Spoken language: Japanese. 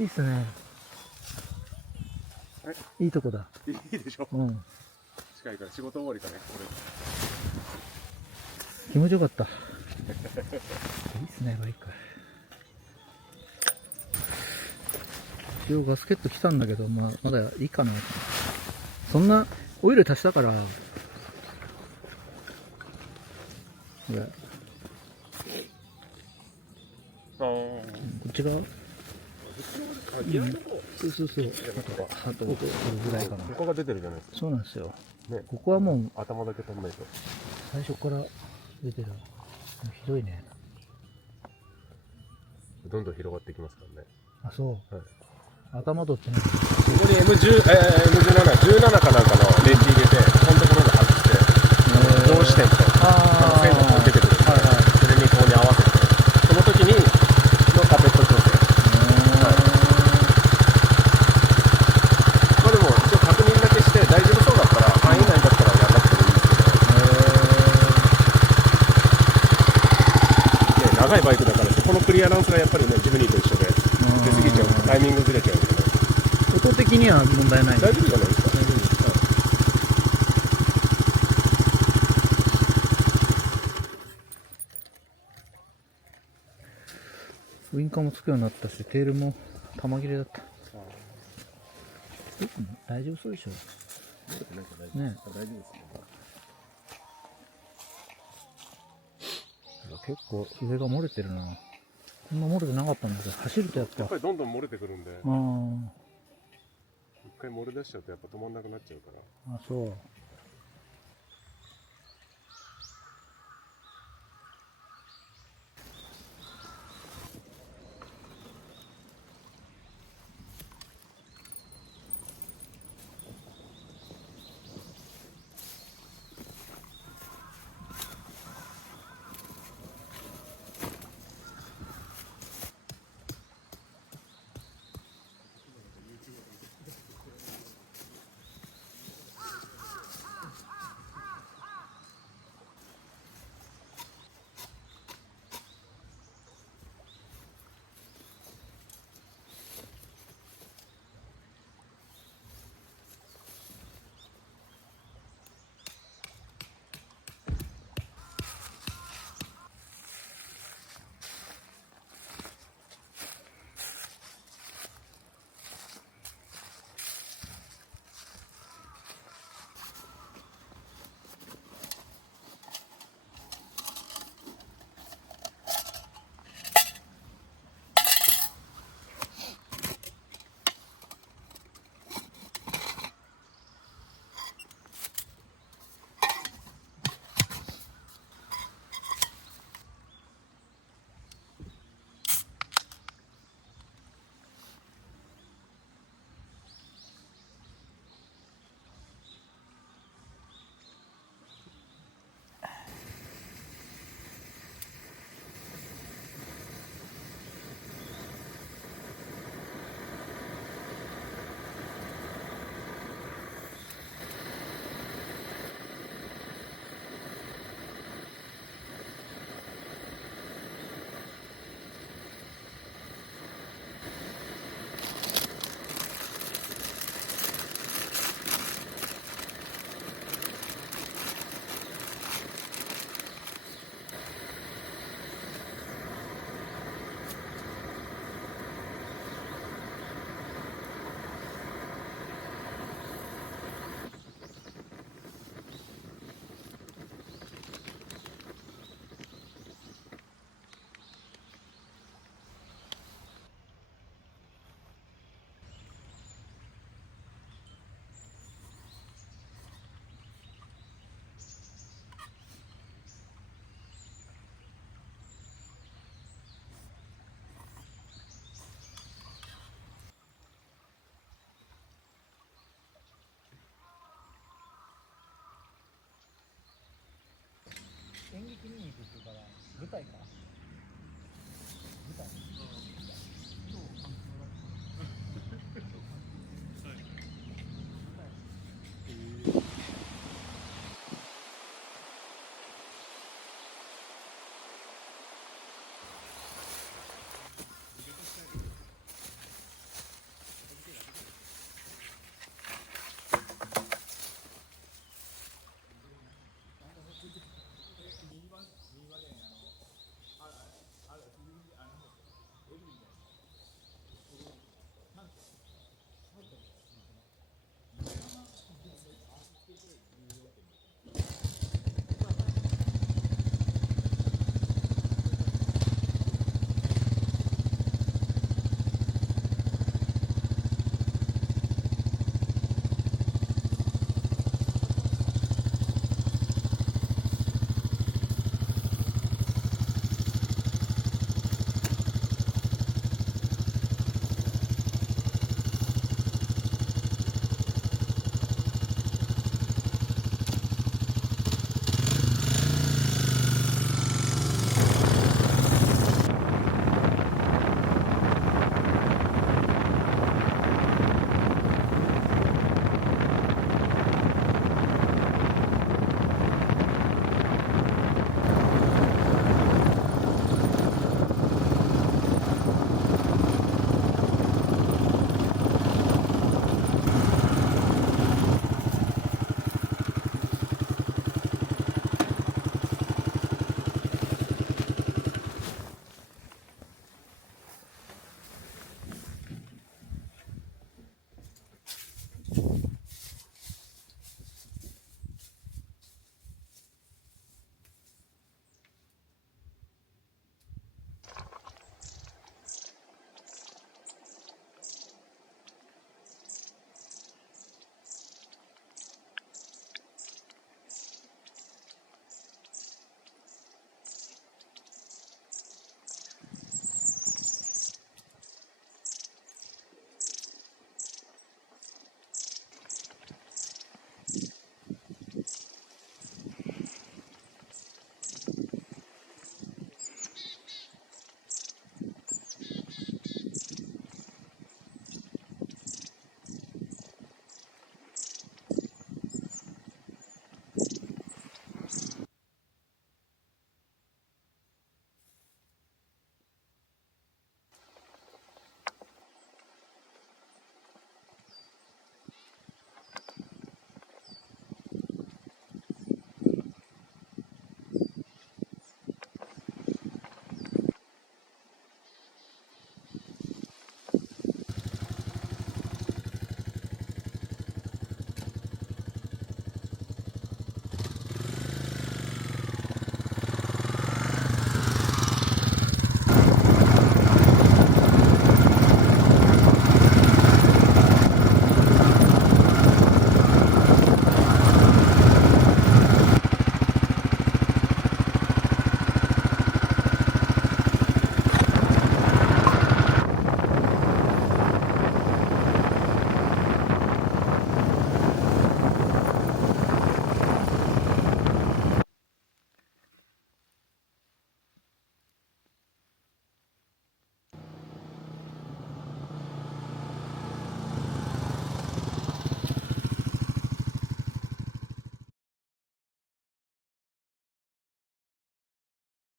いいっすね。いいとこだ。いいでしょ。うん。近いから仕事終わりかね。気持ちよかった。いいっすね、バイク。一応ガスケット来たんだけど、まだいいかな。そんなオイル足したから。これ。こっち側。そうそうそう。あとこれぐらいかな。ここが出てるじゃないですか。そうなんですよ。ね、ここはもう頭だけ取らないと。最初から出てる。ひどいね。どんどん広がっていきますからね。あ、そう。はい、頭取ってね。ここに M17 かなんかのレンチ入れて、このところで外して、上視点と線がこう出てくるんで、それにここに合わせて、その時にのカペット調整。まあでも一応確認だけして大丈夫そうだったら、範囲内だったらやらなくてもいいんですけど、長いバイクだからこのクリアランスがやっぱりね、ジムニーと一緒で出過ぎちゃうとタイミングずれちゃうんでね。音的には問題ない。大丈夫じゃないですか。大丈夫ですか。ウインカーもつくようになったし、テールも玉切れだった。大丈夫そうでしょ。ね。大丈夫ですね。結構上が漏れてるな。こんな漏れてなかったんだけど、走るとやっぱ。やっぱりどんどん漏れてくるんで。一回漏れ出しちゃうとやっぱ止まんなくなっちゃうから。あ、そう。